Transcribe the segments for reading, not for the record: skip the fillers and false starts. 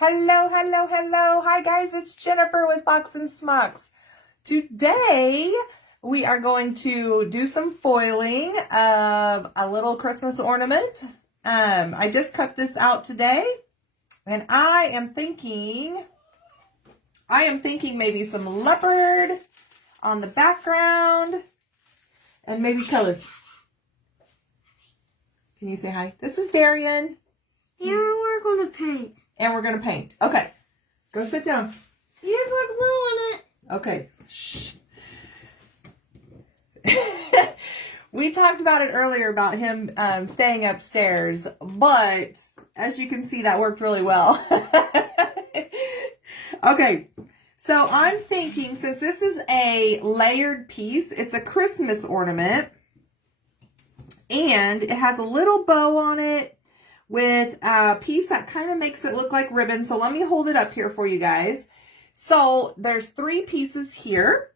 Hello, hello, hello. Hi guys, it's Jennifer with Fox and Smocks. Today we are going to do some foiling of a little Christmas ornament. I just cut this out today and I am thinking maybe some leopard on the background and maybe colors. Can you say hi? This is Darian. And we're going to paint. And we're going to paint. Okay. Go sit down. You put glue on it. Okay. Shh. We talked about it earlier about him staying upstairs, but as you can see, that worked really well. Okay. So I'm thinking, since this is a layered piece, it's a Christmas ornament, and it has a little bow on it with a piece that kind of makes it look like ribbon. So let me hold it up here for you guys. So there's 3 pieces here.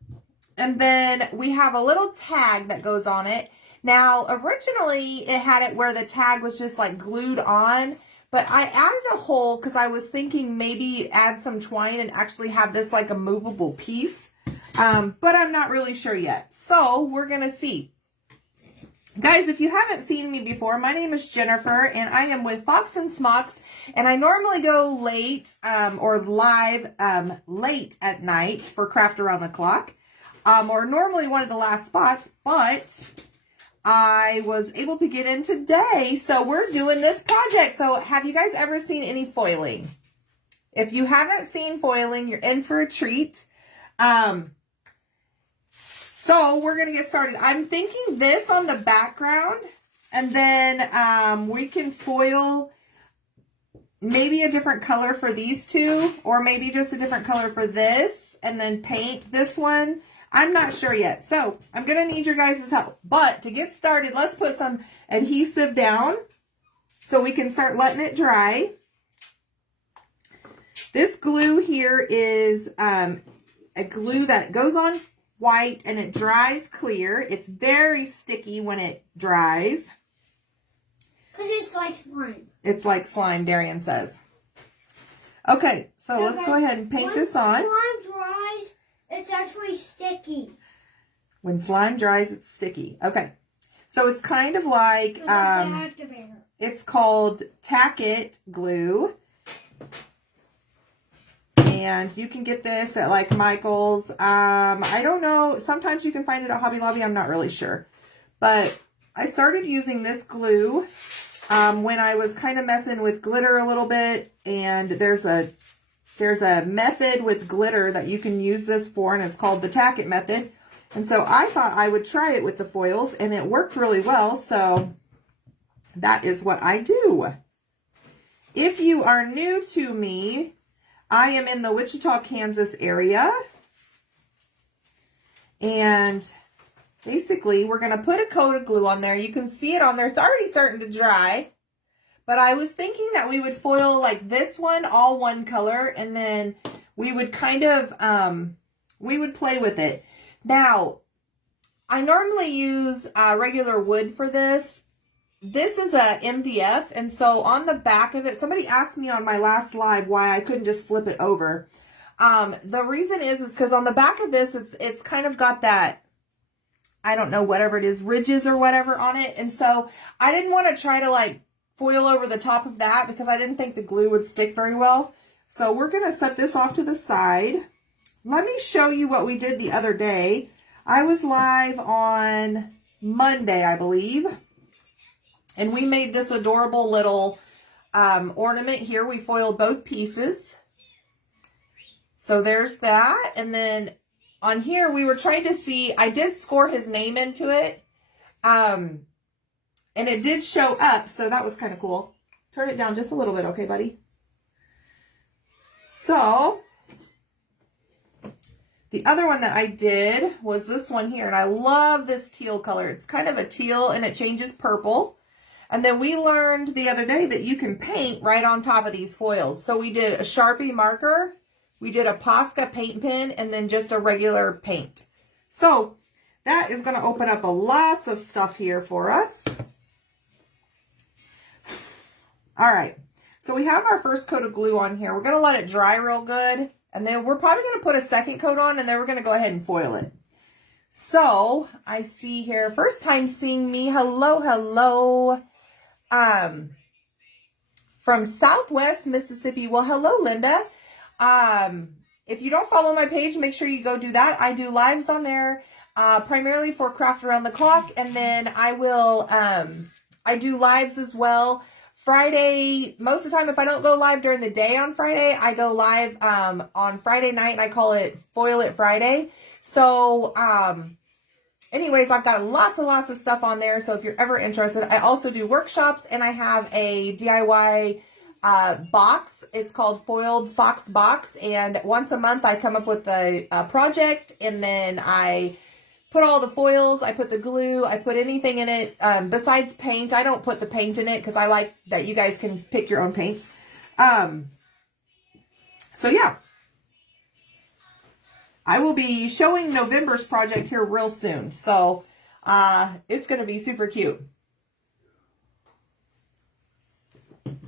And then we have a little tag that goes on it. Now, originally it had it where the tag was just like glued on, but I added a hole because I was thinking maybe add some twine and actually have this like a movable piece. But I'm not really sure yet. So we're going to see. Guys, if you haven't seen me before, my name is Jennifer, and I am with Fox and Smocks, and I normally go late or live late at night for Craft Around the Clock, or normally one of the last spots, but I was able to get in today, so we're doing this project. So have you guys ever seen any foiling? If you haven't seen foiling, you're in for a treat. So we're going to get started. I'm thinking this on the background, and then we can foil maybe a different color for these two, or maybe just a different color for this, and then paint this one. I'm not sure yet. So I'm going to need your guys' help. But to get started, let's put some adhesive down so we can start letting it dry. This glue here is a glue that goes on white and it dries clear. It's very sticky when it dries. Because it's like slime. It's like slime, Darian says. Okay, so let's go ahead and paint this on. When slime dries, it's actually sticky. When slime dries, it's sticky. Okay, so it's kind of like, it's called Tack It glue. And you can get this at like Michael's. I don't know. Sometimes you can find it at Hobby Lobby. I'm not really sure. But I started using this glue when I was kind of messing with glitter a little bit. And there's a method with glitter that you can use this for. And it's called the Tack It method. And so I thought I would try it with the foils. And it worked really well. So that is what I do. If you are new to me, I am in the Wichita, Kansas area, and basically we're going to put a coat of glue on there. You can see it on there. It's already starting to dry, but I was thinking that we would foil like this one, all one color, and then we would kind of, we would play with it. Now, I normally use regular wood for this. This is a MDF, and so on the back of it, somebody asked me on my last live why I couldn't just flip it over. The reason is because on the back of this, it's kind of got that, I don't know, whatever it is, ridges or whatever on it. And so I didn't want to try to like foil over the top of that because I didn't think the glue would stick very well. So we're going to set this off to the side. Let me show you what we did the other day. I was live on Monday, I believe. And we made this adorable little ornament here. We foiled both pieces. So there's that. And then on here, we were trying to see, I did score his name into it. And it did show up. So that was kind of cool. Turn it down just a little bit. Okay, buddy? So the other one that I did was this one here. And I love this teal color. It's kind of a teal and it changes purple. And then we learned the other day that you can paint right on top of these foils. So we did a Sharpie marker, we did a Posca paint pen, and then just a regular paint. So that is going to open up lots of stuff here for us. All right. So we have our first coat of glue on here. We're going to let it dry real good. And then we're probably going to put a second coat on, and then we're going to go ahead and foil it. So I see here, first time seeing me. Hello, hello. From Southwest Mississippi. Well, hello, Linda. If you don't follow my page, make sure you go do that. I do lives on there, primarily for Craft Around the Clock. And then I do lives as well. Friday, most of the time, if I don't go live during the day on Friday, I go live on Friday night, and I call it Foil It Friday. So, anyways, I've got lots and lots of stuff on there. So if you're ever interested, I also do workshops, and I have a DIY box. It's called Foiled Fox Box. And once a month, I come up with a project, and then I put all the foils, I put the glue, I put anything in it besides paint. I don't put the paint in it because I like that you guys can pick your own paints. So yeah, I will be showing November's project here real soon. So it's going to be super cute.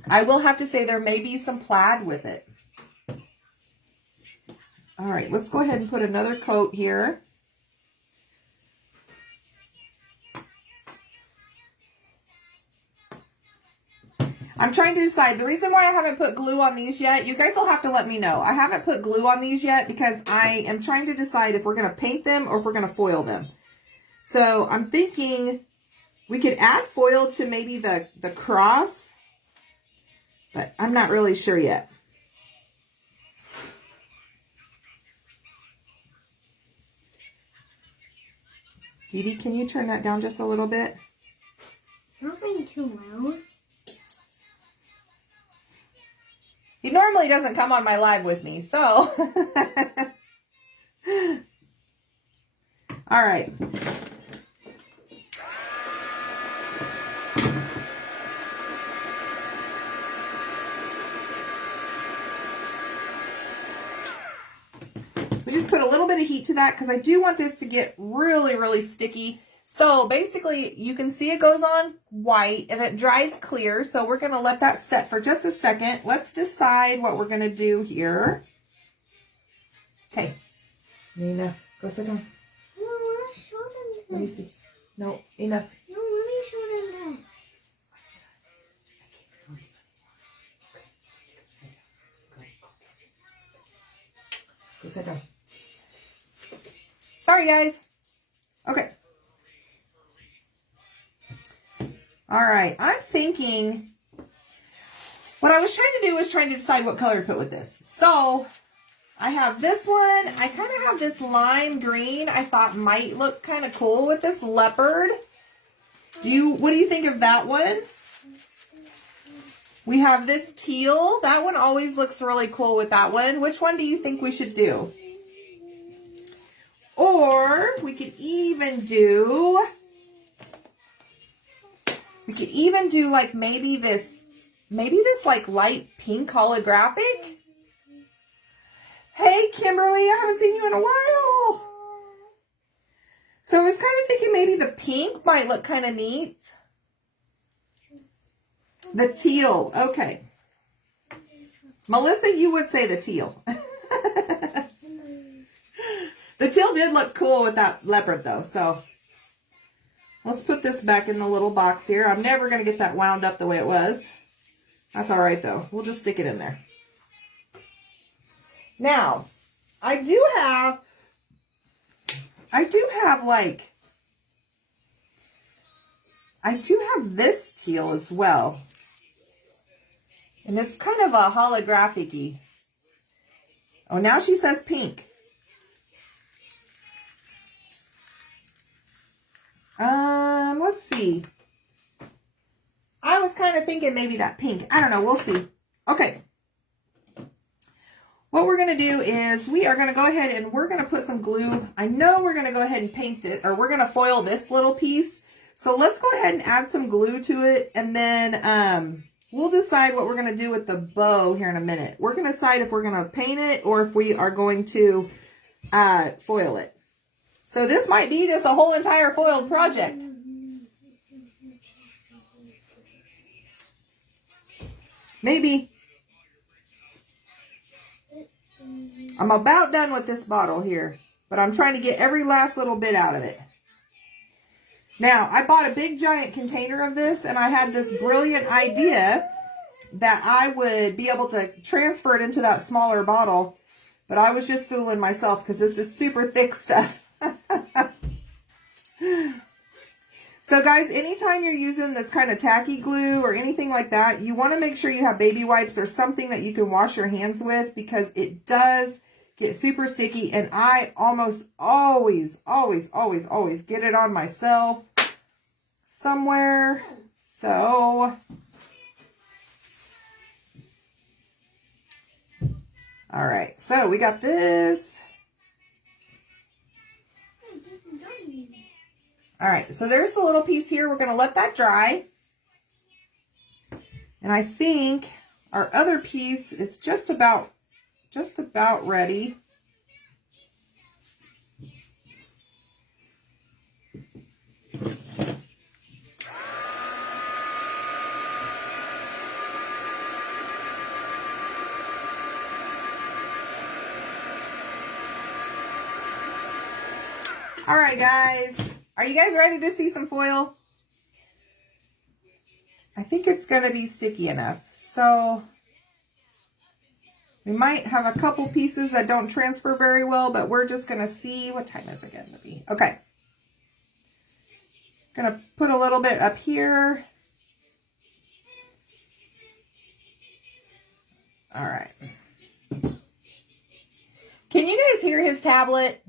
I will have to say there may be some plaid with it. All right, let's go ahead and put another coat here. I'm trying to decide. The reason why I haven't put glue on these yet, you guys will have to let me know. I haven't put glue on these yet because I am trying to decide if we're going to paint them or if we're going to foil them. So I'm thinking we could add foil to maybe the cross, but I'm not really sure yet. Dee Dee, can you turn that down just a little bit? Not being too loud. He normally doesn't come on my live with me, so. All right. We just put a little bit of heat to that because I do want this to get really, really sticky. So basically, you can see it goes on white and it dries clear. So we're going to let that set for just a second. Let's decide what we're going to do here. Okay. Enough. Go sit down. No, I want to show them this. Let me see. No, enough. No, let me show them this. Go sit down. Sorry, guys. Okay. All right, I'm thinking, what I was trying to do was trying to decide what color to put with this. So I have this one. I kind of have this lime green I thought might look kind of cool with this leopard. What do you think of that one? We have this teal. That one always looks really cool with that one. Which one do you think we should do? Or we could even do like maybe this like light pink holographic. Hey, Kimberly, I haven't seen you in a while. So I was kind of thinking maybe the pink might look kind of neat. The teal, okay. Melissa, you would say the teal. The teal did look cool with that leopard though, so. Let's put this back in the little box here. I'm never going to get that wound up the way it was. That's all right, though. We'll just stick it in there. Now, I do have this teal as well. And it's kind of a holographic-y. Oh, now she says pink. Let's see. I was kind of thinking maybe that pink. I don't know. We'll see. Okay. What we're going to do is we are going to go ahead and we're going to put some glue. I know we're going to go ahead and paint it, or we're going to foil this little piece. So let's go ahead and add some glue to it. And then, we'll decide what we're going to do with the bow here in a minute. We're going to decide if we're going to paint it or if we are going to, foil it. So this might be just a whole entire foiled project. Maybe. I'm about done with this bottle here, but I'm trying to get every last little bit out of it. Now, I bought a big giant container of this, and I had this brilliant idea that I would be able to transfer it into that smaller bottle, but I was just fooling myself because this is super thick stuff. So guys, anytime you're using this kind of tacky glue or anything like that, you want to make sure you have baby wipes or something that you can wash your hands with, because it does get super sticky, and I almost always get it on myself somewhere. So, all right, so we got this. All right, so there's the little piece here. We're going to let that dry. And I think our other piece is just about ready. All right, guys. Are you guys ready to see some foil? I think it's going to be sticky enough. So we might have a couple pieces that don't transfer very well, but we're just going to see. What time is it going to be? Okay. Going to put a little bit up here. All right. Can you guys hear his tablet?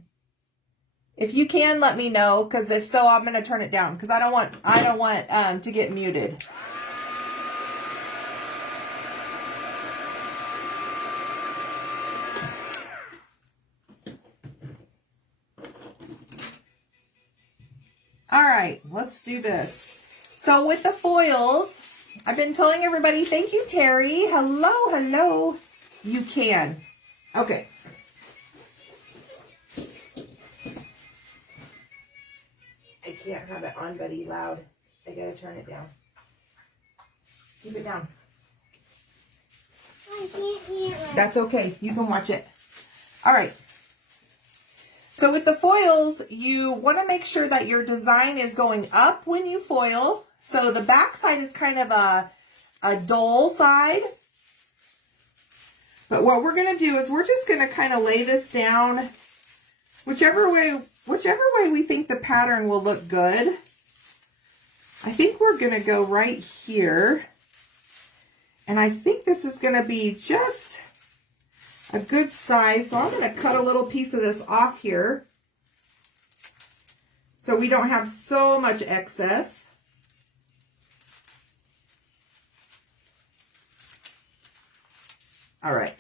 If you can, let me know, because if so, I'm going to turn it down, because I don't want to get muted. All right, let's do this. So with the foils, I've been telling everybody, thank you, Terry. Hello, hello. You can. Okay. I can't have it on, buddy, loud. I gotta turn it down. Keep it down. I can't hear it. That's okay. You can watch it. All right. So with the foils, you want to make sure that your design is going up when you foil. So the back side is kind of a dull side. But what we're going to do is we're just going to kind of lay this down whichever way we think the pattern will look good. I think we're going to go right here. And I think this is going to be just a good size. So I'm going to cut a little piece of this off here so we don't have so much excess. All right.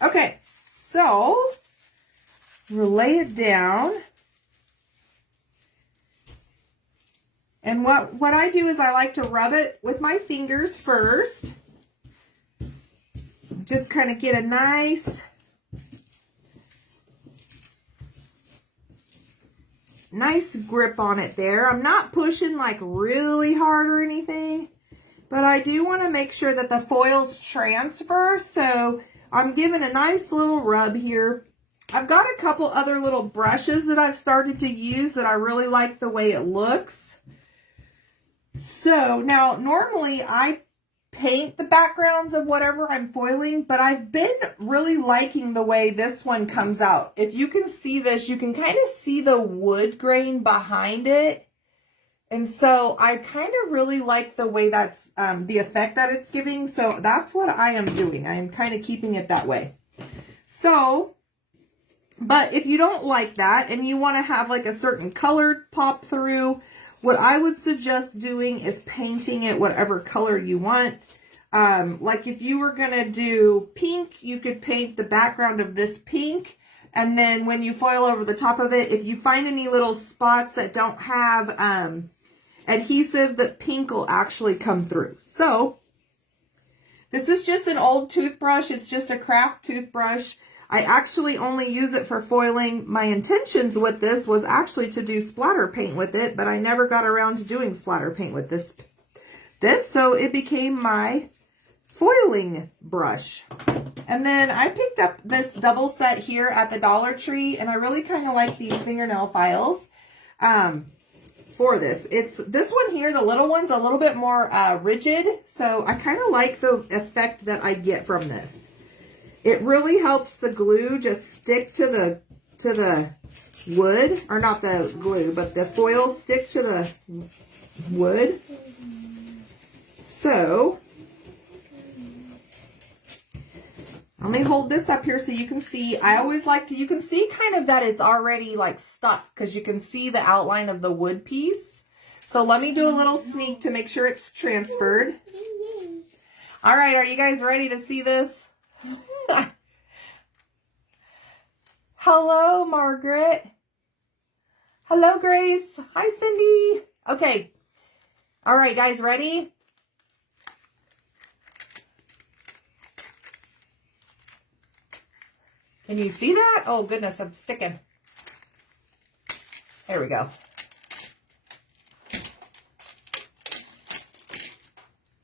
Okay, so we'll lay it down. And what I do is I like to rub it with my fingers first. Just kind of get a nice grip on it there. I'm not pushing like really hard or anything, but I do want to make sure that the foils transfer. So I'm giving a nice little rub here. I've got a couple other little brushes that I've started to use that I really like the way it looks. So now normally I paint the backgrounds of whatever I'm foiling, but I've been really liking the way this one comes out. If you can see this, you can kind of see the wood grain behind it. And so I kind of really like the way that's the effect that it's giving. So that's what I am doing. I am kind of keeping it that way. So, but if you don't like that and you want to have like a certain color pop through, what I would suggest doing is painting it whatever color you want. Like if you were going to do pink, you could paint the background of this pink. And then when you foil over the top of it, if you find any little spots that don't have adhesive, the pink will actually come through. So this is just an old toothbrush. It's just a craft toothbrush. I actually only use it for foiling. My intentions with this was actually to do splatter paint with it, but I never got around to doing splatter paint with this this, so it became my foiling brush. And then I picked up this double set here at the Dollar Tree, and I really kind of like these fingernail files for this. It's this one here, the little one's a little bit more rigid, so I kind of like the effect that I get from this. It really helps the glue just stick to the wood, or not the glue, but the foil stick to the wood. So let me hold this up here so you can see. I always like to, you can see kind of that it's already like stuck because you can see the outline of the wood piece. So let me do a little sneak to make sure it's transferred. All right, are you guys ready to see this? Hello, Margaret. Hello, Grace. Hi, Cindy. Okay. All right, guys, ready? Can you see that? Oh, goodness, I'm sticking. There we go.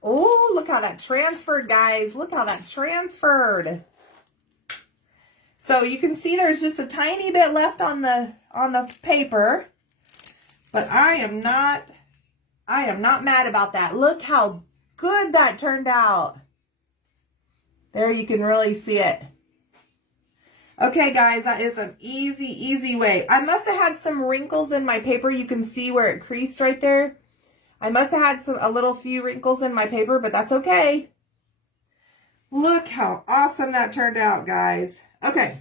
Oh, look how that transferred, guys. Look how that transferred. So you can see there's just a tiny bit left on the paper, but I am not mad about that. Look how good that turned out. There you can really see it. Okay, guys, that is an easy way. I must have had some wrinkles in my paper. You can see where it creased right there. I must have had a little few wrinkles in my paper, but that's okay. Look how awesome that turned out, guys. Okay,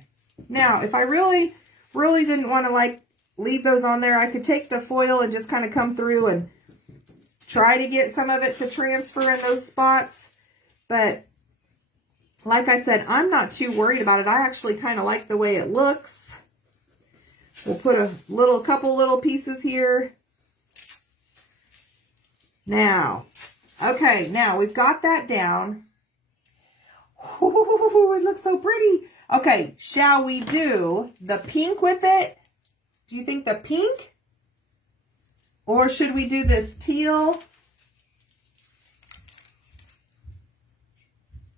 now if I really didn't want to like leave those on there, I could take the foil and just kind of come through and try to get some of it to transfer in those spots. But like I said, I'm not too worried about it. I actually kind of like the way it looks. We'll put a couple little pieces here. Now, okay, now we've got that down. Ooh, it looks so pretty. Okay, shall we do the pink with it? Do you think the pink? Or should we do this teal?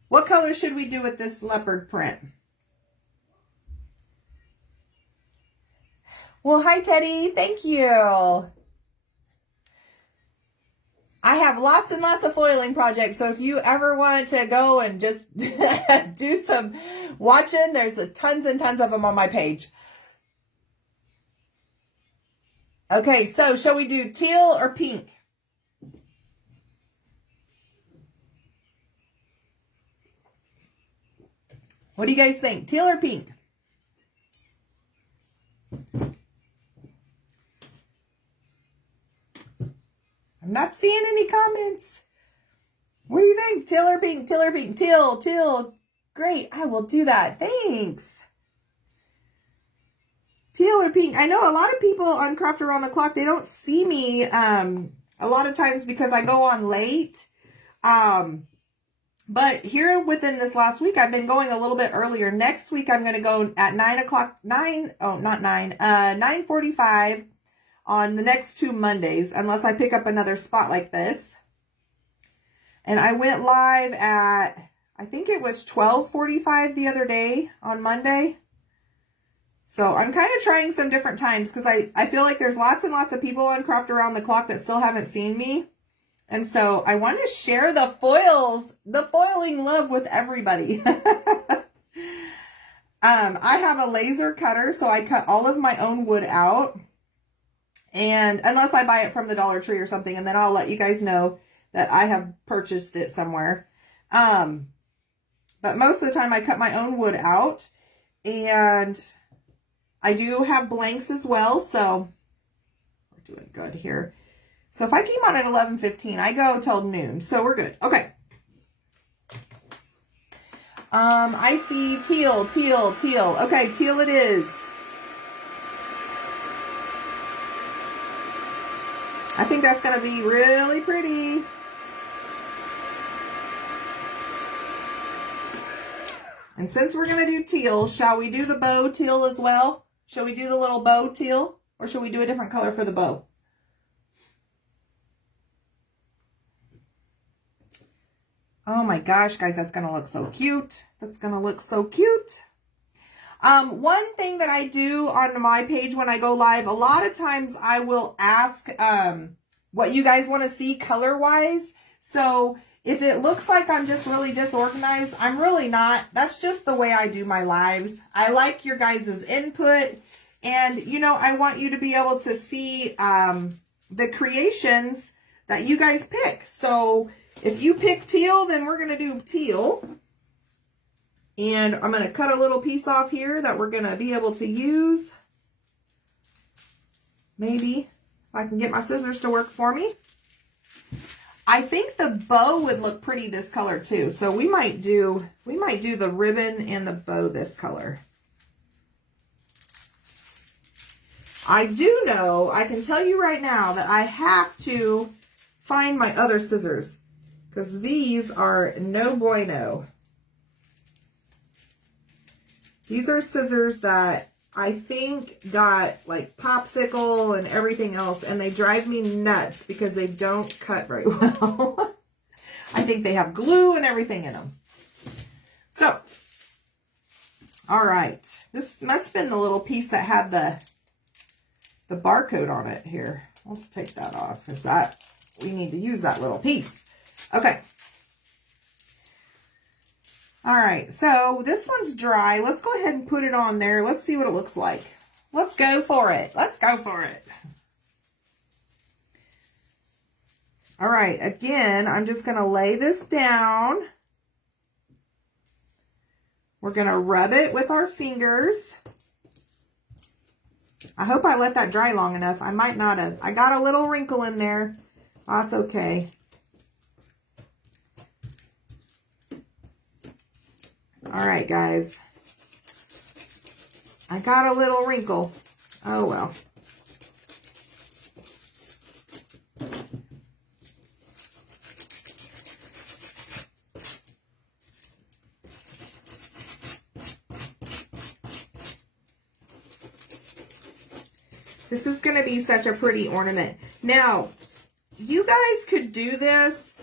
What color should we do with this leopard print? Well, hi, Teddy. Thank you. I have lots and lots of foiling projects, so if you ever want to go and just do some watching, there's tons and tons of them on my page. Okay, so shall we do teal or pink? What do you guys think? Teal or pink? I'm not seeing any comments. What do you think? Teal or pink? Teal or pink? Teal, teal. Great. I will do that. Thanks. Teal or pink? I know a lot of people on Craft Around the Clock, they don't see me a lot of times because I go on late. But here within this last week, I've been going a little bit earlier. Next week, I'm going to go at 9:45 on the next 2 Mondays, unless I pick up another spot like this. And I went live at, I think it was 12:45 the other day on Monday. So I'm kind of trying some different times because I feel like there's lots and lots of people on Craft Around the Clock that still haven't seen me. And so I want to share the foiling love with everybody. I have a laser cutter, so I cut all of my own wood out. And unless I buy it from the Dollar Tree or something, and then I'll let you guys know that I have purchased it somewhere. But most of the time I cut my own wood out, and I do have blanks as well. So we're doing good here. So if I came on at 11:15, I go till noon. So we're good. Okay. I see teal, teal, teal. Okay, teal it is. I think that's going to be really pretty. And since we're going to do teal, shall we do the bow teal as well? Shall we do the little bow teal? Or shall we do a different color for the bow? Oh my gosh, guys, that's going to look so cute. That's going to look so cute. One thing that I do on my page when I go live, a lot of times I will ask what you guys want to see color-wise. So if it looks like I'm just really disorganized, I'm really not. That's just the way I do my lives. I like your guys' input. And, you know, I want you to be able to see the creations that you guys pick. So if you pick teal, then we're going to do teal. And I'm going to cut a little piece off here that we're going to be able to use. Maybe if I can get my scissors to work for me. I think the bow would look pretty this color too. So we might do the ribbon and the bow this color. I do know, I can tell you right now that I have to find my other scissors because these are no bueno. These are scissors that I think got like popsicle and everything else, and they drive me nuts because they don't cut very well. I think they have glue and everything in them. So, all right. This must have been the little piece that had the barcode on it here. Let's take that off because we need to use that little piece. Okay. All right, so this one's dry. Let's go ahead and put it on there. Let's see what it looks like. Let's go for it. Let's go for it. All right, again, I'm just going to lay this down. We're going to rub it with our fingers. I hope I let that dry long enough. I might not have. I got a little wrinkle in there. That's okay. All right, guys. I got a little wrinkle. Oh, well. This is going to be such a pretty ornament. Now, you guys could do this.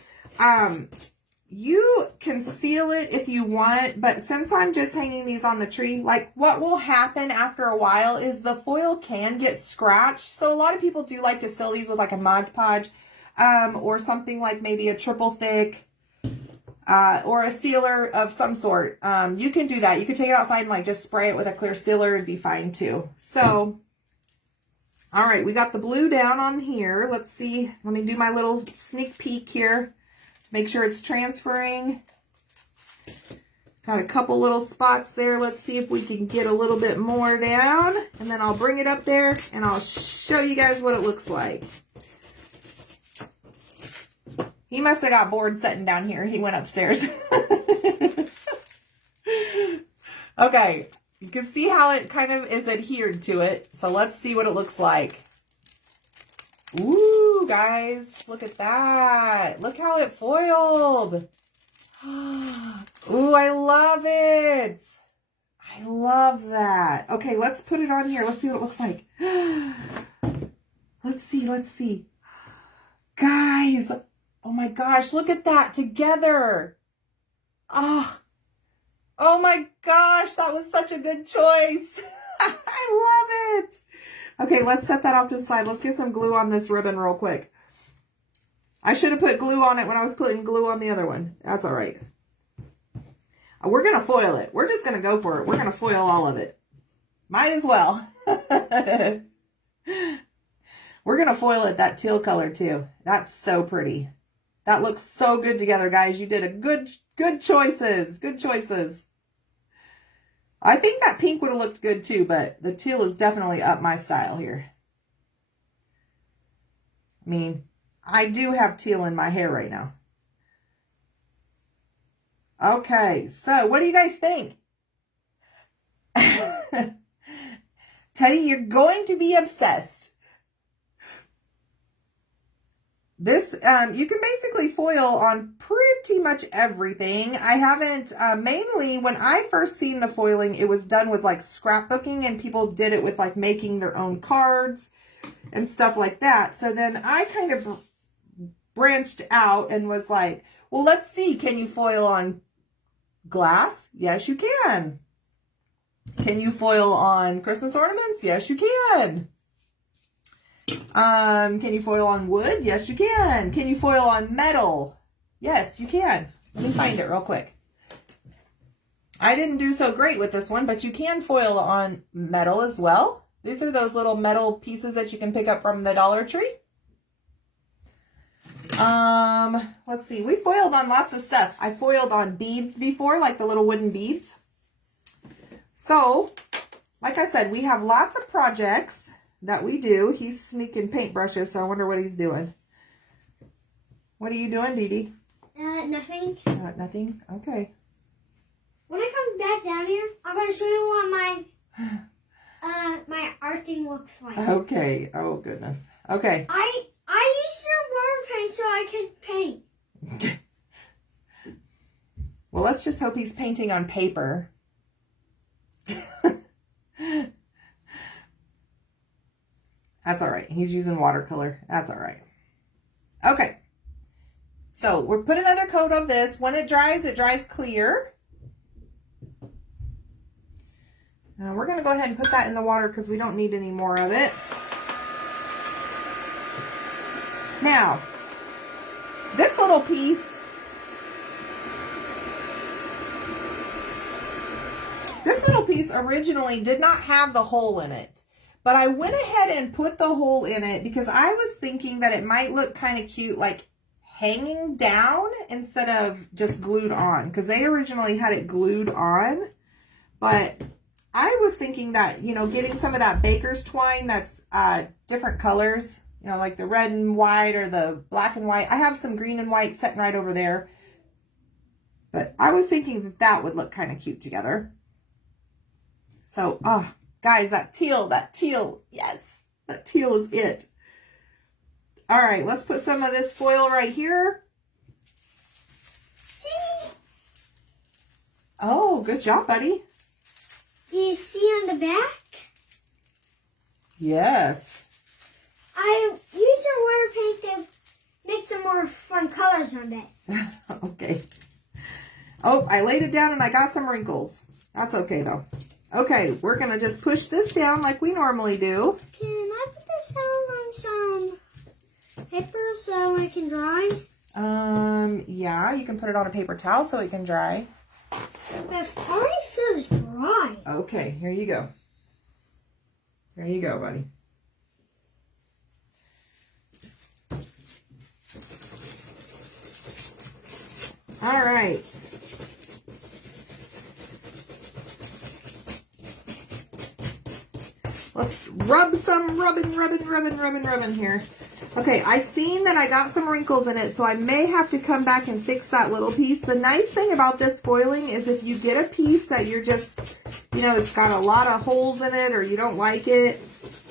You can seal it if you want, but since I'm just hanging these on the tree, like what will happen after a while is the foil can get scratched. So a lot of people do like to seal these with like a Mod Podge, or something like maybe a triple thick, or a sealer of some sort. You can do that. You can take it outside and like just spray it with a clear sealer. It'd be fine too. So, all right, we got the blue down on here. Let's see. Let me do my little sneak peek here. Make sure it's transferring. Got a couple little spots there. Let's see if we can get a little bit more down. And then I'll bring it up there and I'll show you guys what it looks like. He must have got bored sitting down here. He went upstairs. Okay. You can see how it kind of is adhered to it. So let's see what it looks like. Ooh, guys, look at that. Look how it foiled. Ooh, I love it. I love that. Okay, let's put it on here. Let's see what it looks like. Let's see, let's see. Guys, oh my gosh, look at that together. Oh my gosh, that was such a good choice. I love it. Okay, let's set that off to the side. Let's get some glue on this ribbon real quick. I should have put glue on it when I was putting glue on the other one. That's all right. We're going to foil it. We're just going to go for it. We're going to foil all of it. Might as well. We're going to foil it that teal color too. That's so pretty. That looks so good together, guys. You did a good choices. Good choices. I think that pink would have looked good too, but the teal is definitely up my style here. I mean, I do have teal in my hair right now. Okay, so what do you guys think? Teddy, you're going to be obsessed. This, you can basically foil on pretty much everything. I haven't, mainly when I first seen the foiling, it was done with like scrapbooking and people did it with like making their own cards and stuff like that. So then I kind of branched out and was like, Well, let's see. Can you foil on glass? Yes, you can. Can you foil on Christmas ornaments? Yes, you can. Can you foil on wood? Yes, you can. Can you foil on metal? Yes, you can. Let me find it real quick. I didn't do so great with this one, but you can foil on metal as well. These are those little metal pieces that you can pick up from the Dollar Tree. Let's see. We foiled on lots of stuff. I foiled on beads before, like the little wooden beads. So, like I said, we have lots of projects that we do. He's sneaking paintbrushes, so I wonder what he's doing. What are you doing, Dee Dee? Nothing. Nothing? Okay. When I come back down here, I'm going to show you what my arting looks like. Okay. Oh, goodness. Okay. I used your water paint so I could paint. Well, let's just hope he's painting on paper. That's all right. He's using watercolor. That's all right. Okay. So we're put another coat of this. When it dries clear. Now we're going to go ahead and put that in the water because we don't need any more of it. Now, this little piece, originally did not have the hole in it. But I went ahead and put the hole in it because I was thinking that it might look kind of cute, like hanging down instead of just glued on. Because they originally had it glued on. But I was thinking that, you know, getting some of that baker's twine that's different colors, you know, like the red and white or the black and white. I have some green and white sitting right over there. But I was thinking that that would look kind of cute together. So, guys, that teal, yes, that teal is it. All right, let's put some of this foil right here. See? Oh, good job, buddy. Do you see on the back? Yes. I used your water paint to make some more fun colors on this. Okay. Oh, I laid it down and I got some wrinkles. That's okay, though. Okay, we're going to just push this down like we normally do. Can I put this down on some paper so it can dry? Yeah, you can put it on a paper towel so it can dry. But it already feels dry. Okay, here you go. There you go, buddy. All right. Let's rub some rubbing here. Okay, I seen that I got some wrinkles in it, so I may have to come back and fix that little piece. The nice thing about this foiling is if you get a piece that you're just, you know, it's got a lot of holes in it or you don't like it,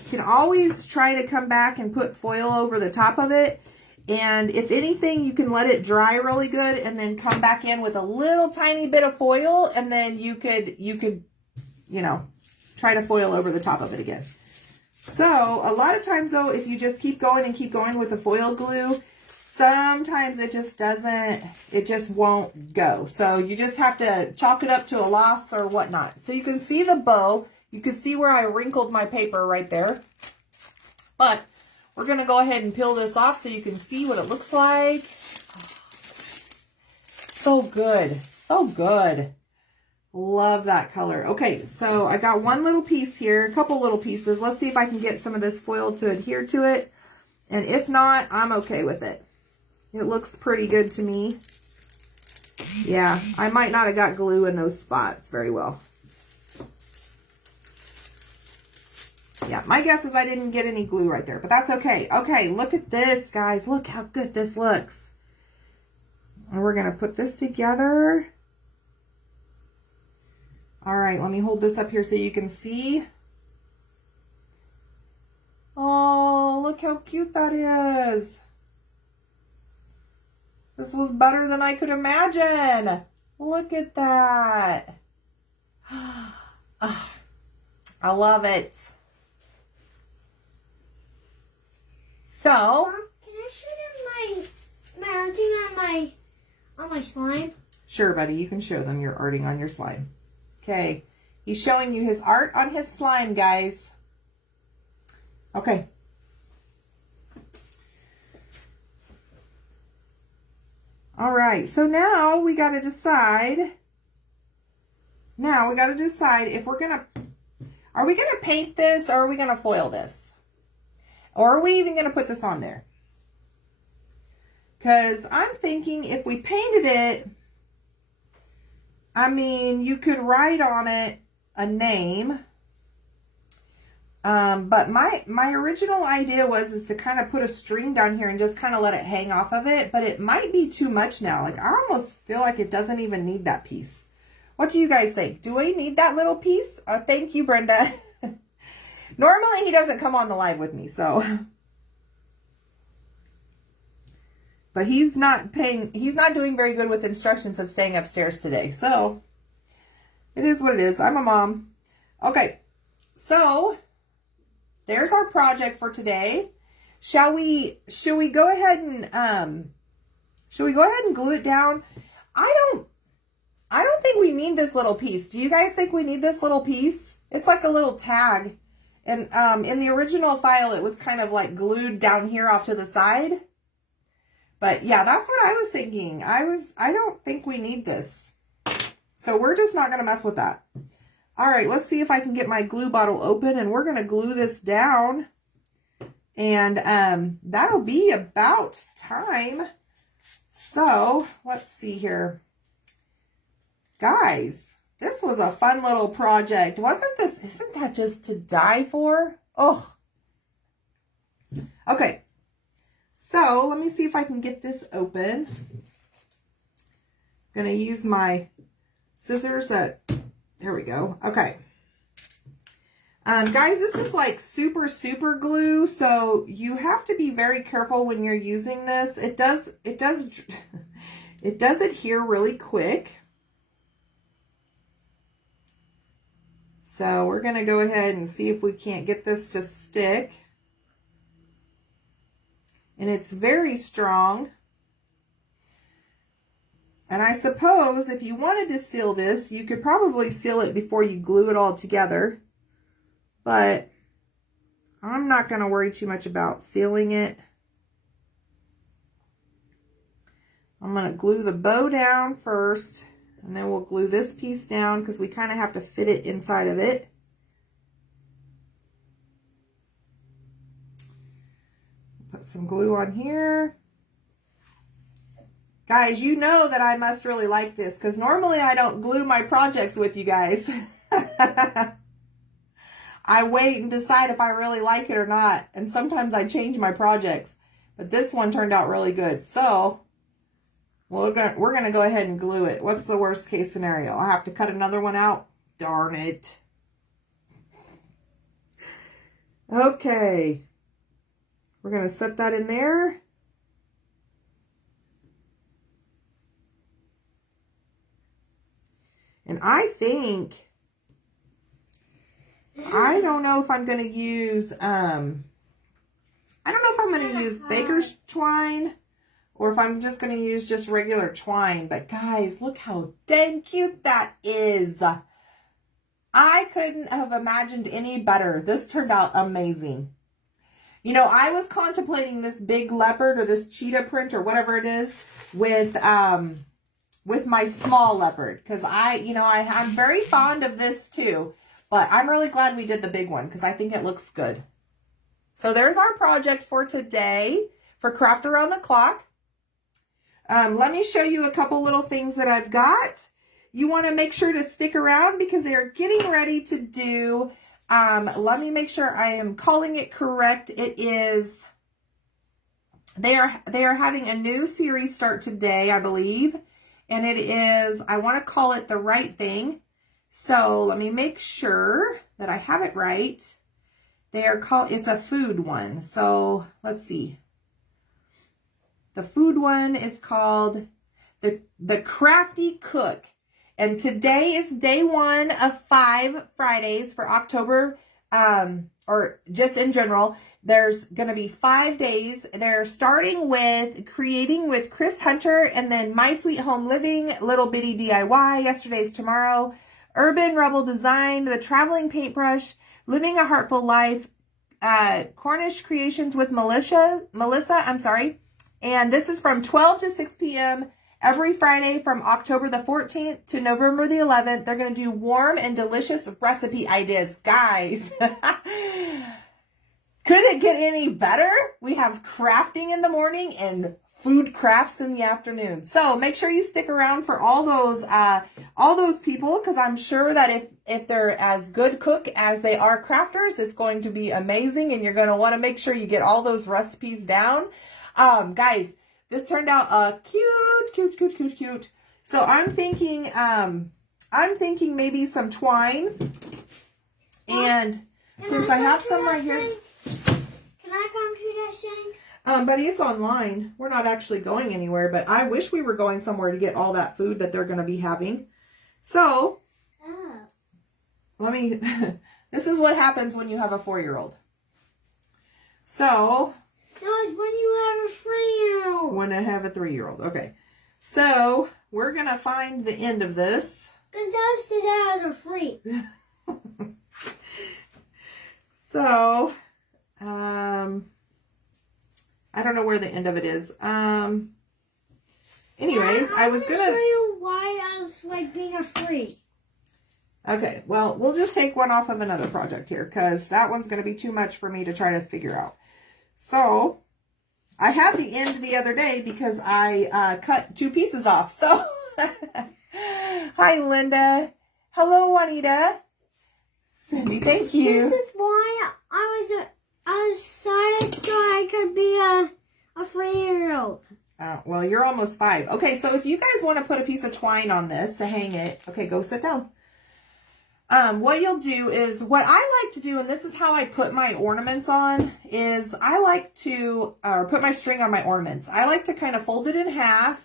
you can always try to come back and put foil over the top of it. And if anything, you can let it dry really good and then come back in with a little tiny bit of foil, and then you could, you know, try to foil over the top of it again. So a lot of times though, if you just keep going with the foil glue, sometimes it just won't go. So you just have to chalk it up to a loss or whatnot. So you can see the bow. You can see where I wrinkled my paper right there. But we're going to go ahead and peel this off so you can see what it looks like. Oh, so good. So good. Love that color. Okay, so I got one little piece here, a couple little pieces. Let's see if I can get some of this foil to adhere to it. And if not, I'm okay with it. It looks pretty good to me. Yeah, I might not have got glue in those spots very well. Yeah, my guess is I didn't get any glue right there, but that's okay. Okay, look at this, guys. Look how good this looks. And we're going to put this together. All right, let me hold this up here so you can see. Oh, look how cute that is. This was better than I could imagine. Look at that. I love it. So, can I show you my arting on my slime? Sure, buddy. You can show them your arting on your slime. Okay. He's showing you his art on his slime, guys. Okay. All right. So now we got to decide. If we're going to, are we going to paint this or are we going to foil this? Or are we even going to put this on there? Because I'm thinking if we painted it, I mean, you could write on it a name. But my original idea is to kind of put a string down here and just kind of let it hang off of it. But it might be too much now. Like, I almost feel like it doesn't even need that piece. What do you guys think? Do we need that little piece? Thank you, Brenda. Normally, he doesn't come on the live with me, so. But he's not doing very good with instructions of staying upstairs today. So, it is what it is. I'm a mom. Okay, so there's our project for today. Should we go ahead and glue it down? I don't think we need this little piece. Do you guys think we need this little piece? It's like a little tag. And in the original file, it was kind of like glued down here off to the side. But yeah, that's what I was thinking. I don't think we need this. So we're just not going to mess with that. All right, let's see if I can get my glue bottle open, and we're going to glue this down. And that'll be about time. So let's see here. Guys, this was a fun little project. Isn't that just to die for? Oh. Okay. So let me see if I can get this open. I'm going to use my scissors there we go. Okay. Guys, this is like super, super glue. So you have to be very careful when you're using this. It does adhere really quick. So we're going to go ahead and see if we can't get this to stick. And it's very strong. And I suppose if you wanted to seal this, you could probably seal it before you glue it all together. But I'm not going to worry too much about sealing it. I'm going to glue the bow down first. And then we'll glue this piece down because we kind of have to fit it inside of it. Put some glue on here. Guys, you know that I must really like this because normally I don't glue my projects with you guys. I wait and decide if I really like it or not. And sometimes I change my projects. But this one turned out really good. So we're gonna go ahead and glue it. What's the worst case scenario? I'll have to cut another one out. Darn it. Okay. We're gonna set that in there. And I think, I don't know if I'm gonna use baker's twine. Or if I'm just going to use just regular twine. But guys, look how dang cute that is. I couldn't have imagined any better. This turned out amazing. You know, I was contemplating this big leopard or this cheetah print or whatever it is with my small leopard. Because I'm very fond of this too. But I'm really glad we did the big one because I think it looks good. So there's our project for today for Craft Around the Clock. Let me show you a couple little things that I've got. You want to make sure to stick around because they're getting ready to do, let me make sure I am calling it correct. It is, they are having a new series start today, I believe. And it is, I want to call it The Right Thing. So let me make sure that I have it right. It's a food one. So let's see. The food one is called the Crafty Cook. And today is day 1 of 5 Fridays for October, or just in general. There's going to be 5 days. They're starting with creating with Chris Hunter, and then My Sweet Home Living, Little Bitty DIY, Yesterday's Tomorrow, Urban Rebel Design, The Traveling Paintbrush, Living a Heartful Life, Cornish Creations with Melissa, and this is from 12 to 6 p.m. every Friday from October the 14th to November the 11th. They're going to do warm and delicious recipe ideas. Guys, could it get any better? We have crafting in the morning and food crafts in the afternoon. So make sure you stick around for all those people, because I'm sure that if they're as good cook as they are crafters, it's going to be amazing, and you're going to want to make sure you get all those recipes down. Guys, this turned out cute. So I'm thinking maybe some twine, and since I have some right here. Can I come to that thing? Buddy, it's online. We're not actually going anywhere, but I wish we were going somewhere to get all that food that they're going to be having. So, this is what happens when you have a 4-year-old. So, no, it's when you have a 3-year-old. When I have a 3-year-old. Okay. So, we're going to find the end of this. Because those two dads are free. So, I don't know where the end of it is. Anyways, I was going to show you why I was like being a freak. Okay, well, we'll just take one off of another project here, because that one's going to be too much for me to try to figure out. So, I had the end the other day because I cut 2 pieces off. So, hi, Linda. Hello, Juanita. Cindy, thank you. This is why I was excited so I could be a 3-year-old. Well, you're almost 5. Okay, so if you guys want to put a piece of twine on this to hang it, okay, go sit down. What you'll do is, what I like to do, and this is how I put my ornaments on, is I like to, put my string on my ornaments. I like to kind of fold it in half.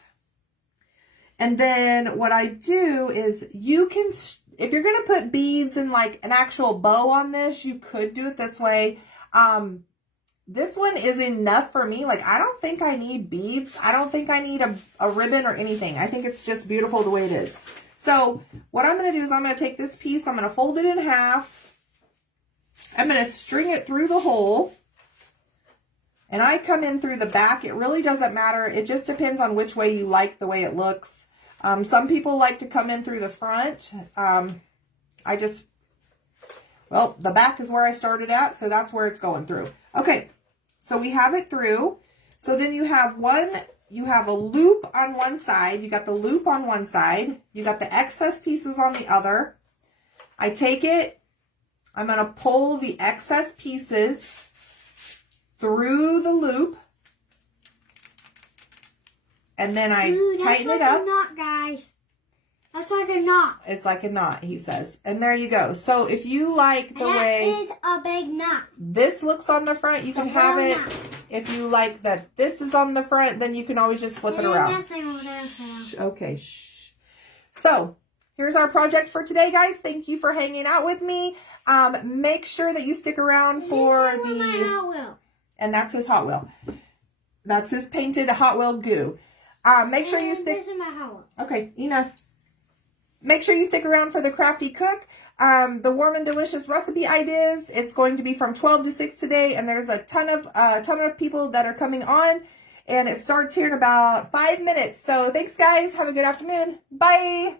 And then what I do is you can, if you're going to put beads and like an actual bow on this, you could do it this way. This one is enough for me. Like, I don't think I need beads. I don't think I need a ribbon or anything. I think it's just beautiful the way it is. So what I'm going to do is I'm going to take this piece, I'm going to fold it in half. I'm going to string it through the hole. And I come in through the back. It really doesn't matter. It just depends on which way you like the way it looks. Some people like to come in through the front. Well, the back is where I started at, so that's where it's going through. Okay, so we have it through. So then you have a loop on one side. You got the loop on one side. You got the excess pieces on the other. I take it, I'm going to pull the excess pieces through the loop. And then I tighten it up. That's like a knot, guys. That's like a knot. It's like a knot, he says. And there you go. So if you like the way... That is a big knot. This looks on the front, you can have it. If you like that this is on the front, then you can always just flip it around. Okay, shh. So, here's our project for today, guys. Thank you for hanging out with me. Make sure that you stick around for the... my Hot Wheel. And that's his Hot Wheel. That's his painted Hot Wheel goo. Make sure you stick... This is my Hot Wheel. Okay, enough. Make sure you stick around for the Crafty Cook, the warm and delicious recipe ideas. It's going to be from 12 to 6 today, and there's a ton of people that are coming on, and it starts here in about 5 minutes. So thanks, guys. Have a good afternoon. Bye.